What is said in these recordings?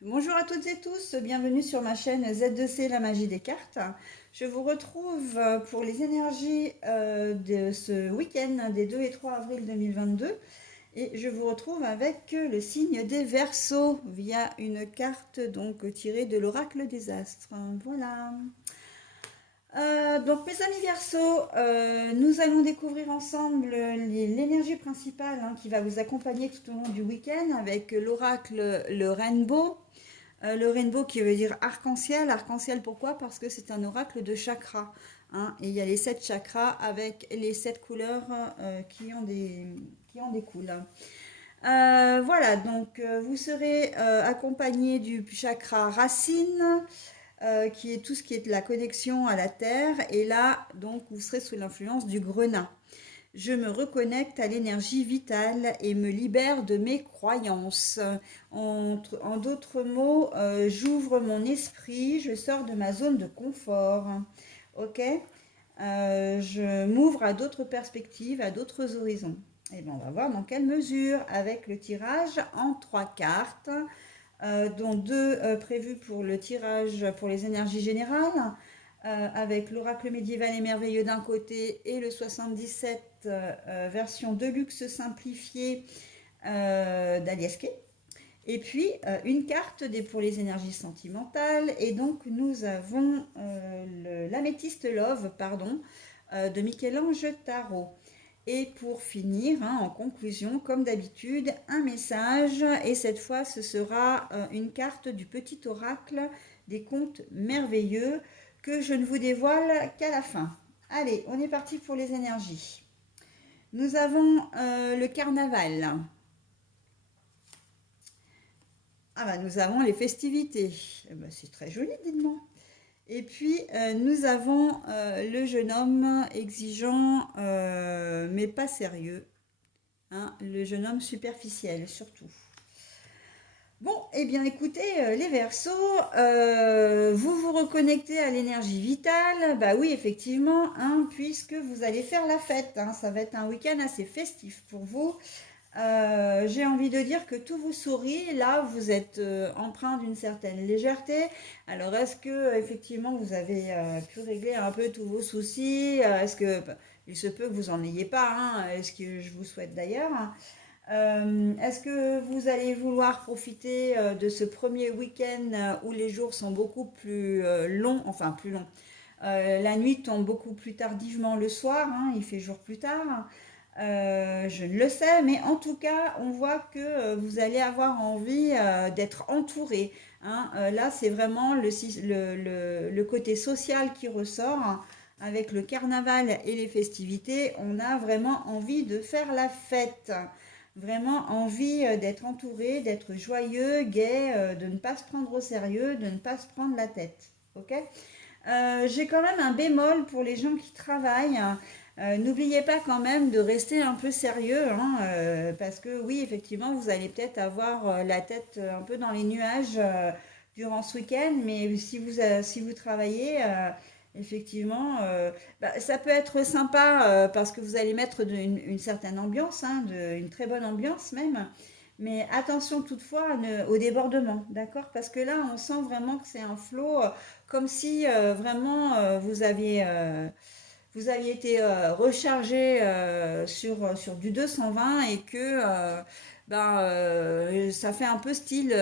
Bonjour à toutes et tous, bienvenue sur ma chaîne Z2C, la magie des cartes. Je vous retrouve pour les énergies de ce week-end des 2 et 3 avril 2022 et je vous retrouve avec le signe des Verseaux via une carte donc tirée de l'oracle des astres. Voilà. Donc mes amis Verseaux, nous allons découvrir ensemble l'énergie principale qui va vous accompagner tout au long du week-end avec l'oracle le Rainbow. Le rainbow qui veut dire arc-en-ciel. Arc-en-ciel pourquoi? Parce que c'est un oracle de chakras. Et il y a les 7 chakras avec les 7 couleurs qui en découlent. Voilà, donc vous serez accompagné du chakra racine, qui est tout ce qui est de la connexion à la terre. Et là, donc, vous serez sous l'influence du grenat. Je me reconnecte à l'énergie vitale et me libère de mes croyances. En d'autres mots, j'ouvre mon esprit, je sors de ma zone de confort. Ok. Je m'ouvre à d'autres perspectives, à d'autres horizons. Et bien, on va voir dans quelle mesure avec le tirage en 3 cartes, dont deux prévues pour le tirage pour les énergies générales, avec l'oracle médiéval et merveilleux d'un côté et le 77 version deluxe simplifiée d'Aliaské. Et puis une carte pour les énergies sentimentales. Et donc nous avons l'améthyste Love, pardon, de Michel-Ange Tarot. Et pour finir, en conclusion, comme d'habitude, un message. Et cette fois, ce sera une carte du petit oracle des contes merveilleux que je ne vous dévoile qu'à la fin. Allez, on est parti pour les énergies. Nous avons le carnaval. Ah bah nous avons les festivités. Eh ben, c'est très joli, dites-moi. Et puis nous avons le jeune homme exigeant mais pas sérieux. Le jeune homme superficiel surtout. Bon, eh bien écoutez, les Verseaux, vous vous reconnectez à l'énergie vitale, bah oui, effectivement, puisque vous allez faire la fête, ça va être un week-end assez festif pour vous. J'ai envie de dire que tout vous sourit, là vous êtes empreint d'une certaine légèreté. Alors est-ce que effectivement vous avez pu régler un peu tous vos soucis? Est-ce que il se peut que vous en ayez pas, est-ce que je vous souhaite d'ailleurs? Est-ce que vous allez vouloir profiter de ce premier week-end où les jours sont beaucoup plus longs, enfin plus longs. La nuit tombe beaucoup plus tardivement le soir, il fait jour plus tard. Je ne le sais, mais en tout cas, on voit que vous allez avoir envie d'être entouré. Là, c'est vraiment le côté social qui ressort, avec le carnaval et les festivités. On a vraiment envie de faire la fête. Vraiment envie d'être entouré, d'être joyeux, gai, de ne pas se prendre au sérieux, de ne pas se prendre la tête. Ok. J'ai quand même un bémol pour les gens qui travaillent. N'oubliez pas quand même de rester un peu sérieux, parce que oui, effectivement, vous allez peut-être avoir la tête un peu dans les nuages durant ce week-end, mais si vous travaillez, effectivement, ça peut être sympa parce que vous allez mettre une certaine ambiance, une très bonne ambiance même. Mais attention toutefois au débordement, d'accord? Parce que là, on sent vraiment que c'est un flot, comme si vraiment vous aviez été rechargé sur du 220 et que ça fait un peu style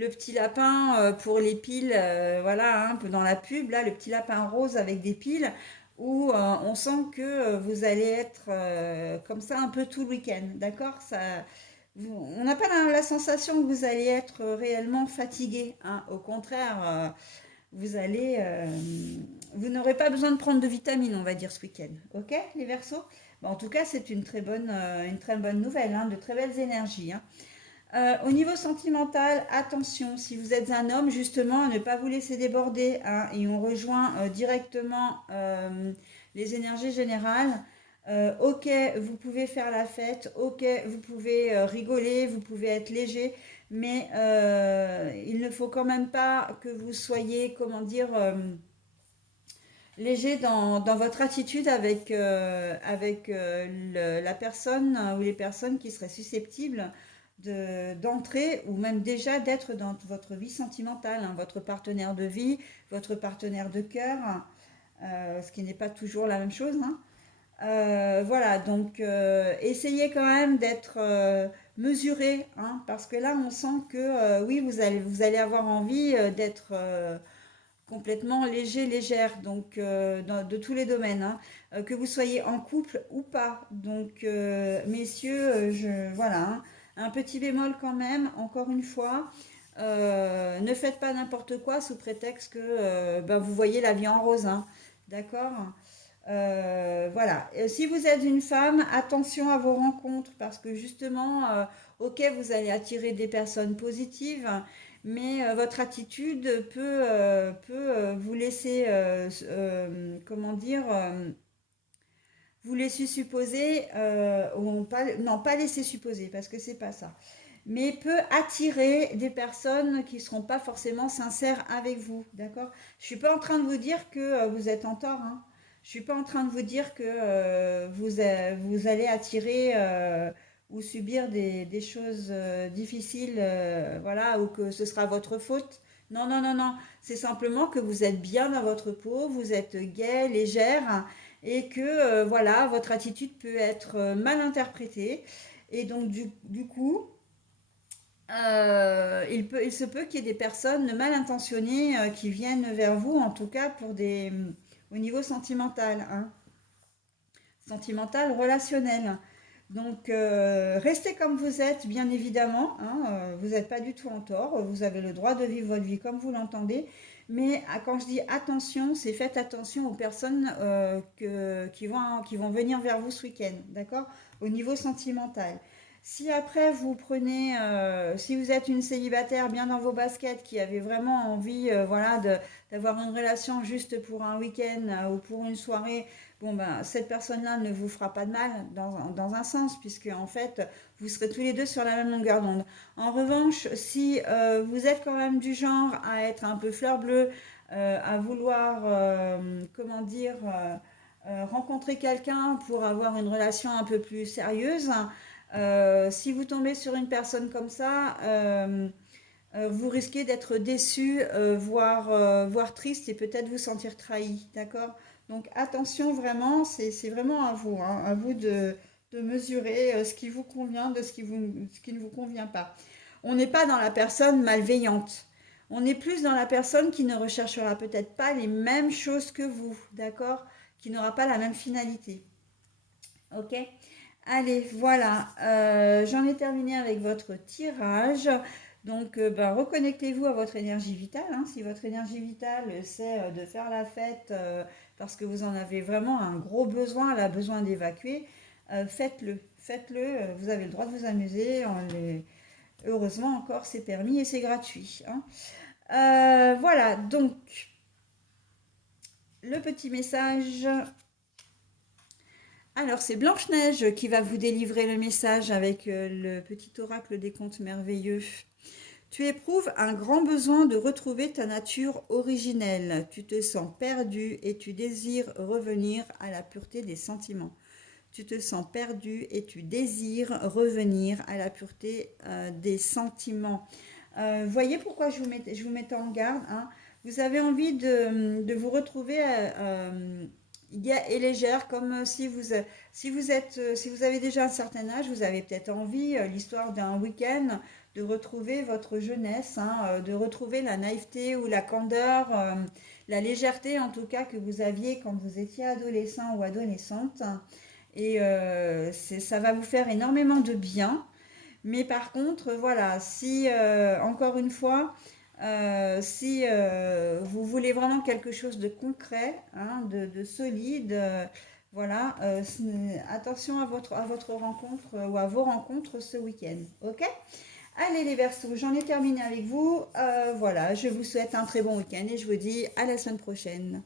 le petit lapin pour les piles, voilà, un peu dans la pub, là, le petit lapin rose avec des piles, où on sent que vous allez être comme ça un peu tout le week-end, d'accord? On n'a pas la sensation que vous allez être réellement fatigué, au contraire. Vous allez, vous n'aurez pas besoin de prendre de vitamines, on va dire, ce week-end. Ok, les Verseaux? En tout cas, c'est une très bonne nouvelle, de très belles énergies. Au niveau sentimental, attention, si vous êtes un homme, justement, à ne pas vous laisser déborder, et on rejoint directement les énergies générales. Ok, vous pouvez faire la fête, ok, vous pouvez rigoler, vous pouvez être léger, mais il ne faut quand même pas que vous soyez, comment dire, léger dans votre attitude avec la personne ou les personnes qui seraient susceptibles d'entrer ou même déjà d'être dans votre vie sentimentale, hein, votre partenaire de vie, votre partenaire de cœur, ce qui n'est pas toujours la même chose, hein. Voilà, donc essayez quand même d'être mesuré, hein, parce que là on sent que oui, vous allez avoir envie d'être complètement léger, légère, donc de tous les domaines, hein, que vous soyez en couple ou pas. Donc, messieurs, voilà, hein, un petit bémol quand même, encore une fois, ne faites pas n'importe quoi sous prétexte que ben, vous voyez la vie en rose, hein, d'accord? Voilà. Si vous êtes une femme, attention à vos rencontres parce que justement, ok, vous allez attirer des personnes positives, mais votre attitude peut vous laisser, comment dire, vous laisser supposer, ou pas, non, pas laisser supposer parce que c'est pas ça, mais peut attirer des personnes qui ne seront pas forcément sincères avec vous, d'accord? Je suis pas en train de vous dire que vous êtes en tort, hein. Je suis pas en train de vous dire que vous allez attirer ou subir des choses difficiles, voilà, ou que ce sera votre faute. Non, non, non, non. C'est simplement que vous êtes bien dans votre peau, vous êtes gaie, légère, hein, et que voilà, votre attitude peut être mal interprétée. Et donc, du coup, il se peut qu'il y ait des personnes mal intentionnées qui viennent vers vous, en tout cas pour au niveau sentimental, hein, sentimental, relationnel. Donc, restez comme vous êtes, bien évidemment, hein, vous n'êtes pas du tout en tort, vous avez le droit de vivre votre vie comme vous l'entendez, mais quand je dis attention, c'est faites attention aux personnes qui vont venir vers vous ce week-end, d'accord? Au niveau sentimental. Si après vous prenez, si vous êtes une célibataire bien dans vos baskets qui avait vraiment envie, voilà, d'avoir une relation juste pour un week-end ou pour une soirée, bon ben cette personne-là ne vous fera pas de mal dans un sens, puisque en fait vous serez tous les deux sur la même longueur d'onde. En revanche, si vous êtes quand même du genre à être un peu fleur bleue, à vouloir, comment dire, rencontrer quelqu'un pour avoir une relation un peu plus sérieuse, si vous tombez sur une personne comme ça, vous risquez d'être déçu, voire triste et peut-être vous sentir trahi, d'accord? Donc attention vraiment, c'est vraiment à vous, hein, à vous de mesurer ce qui vous convient de ce qui ne vous convient pas. On n'est pas dans la personne malveillante. On est plus dans la personne qui ne recherchera peut-être pas les mêmes choses que vous, d'accord? Qui n'aura pas la même finalité. Ok? Allez, voilà, j'en ai terminé avec votre tirage. Donc, ben, reconnectez-vous à votre énergie vitale, hein. Si votre énergie vitale, c'est de faire la fête parce que vous en avez vraiment un gros besoin, elle a besoin d'évacuer, faites-le. Faites-le, vous avez le droit de vous amuser. Heureusement encore, c'est permis et c'est gratuit, hein. Voilà, donc, le petit message. Alors, c'est Blanche-Neige qui va vous délivrer le message avec le petit oracle des contes merveilleux. Tu éprouves un grand besoin de retrouver ta nature originelle. Tu te sens perdu et tu désires revenir à la pureté des sentiments. Tu te sens perdu et tu désires revenir à la pureté des sentiments. Voyez pourquoi je vous mettais en garde, hein. Vous avez envie de vous retrouver et légère, comme si vous avez déjà un certain âge, vous avez peut-être envie, l'histoire d'un week-end, de retrouver votre jeunesse, hein, de retrouver la naïveté ou la candeur, la légèreté en tout cas que vous aviez quand vous étiez adolescent ou adolescente. Et ça va vous faire énormément de bien. Mais par contre, voilà, si, encore une fois, si vous voulez vraiment quelque chose de concret, hein, de solide, voilà, attention à votre rencontre ou à vos rencontres ce week-end. Ok? Allez les Verseaux, j'en ai terminé avec vous. Voilà, je vous souhaite un très bon week-end et je vous dis à la semaine prochaine.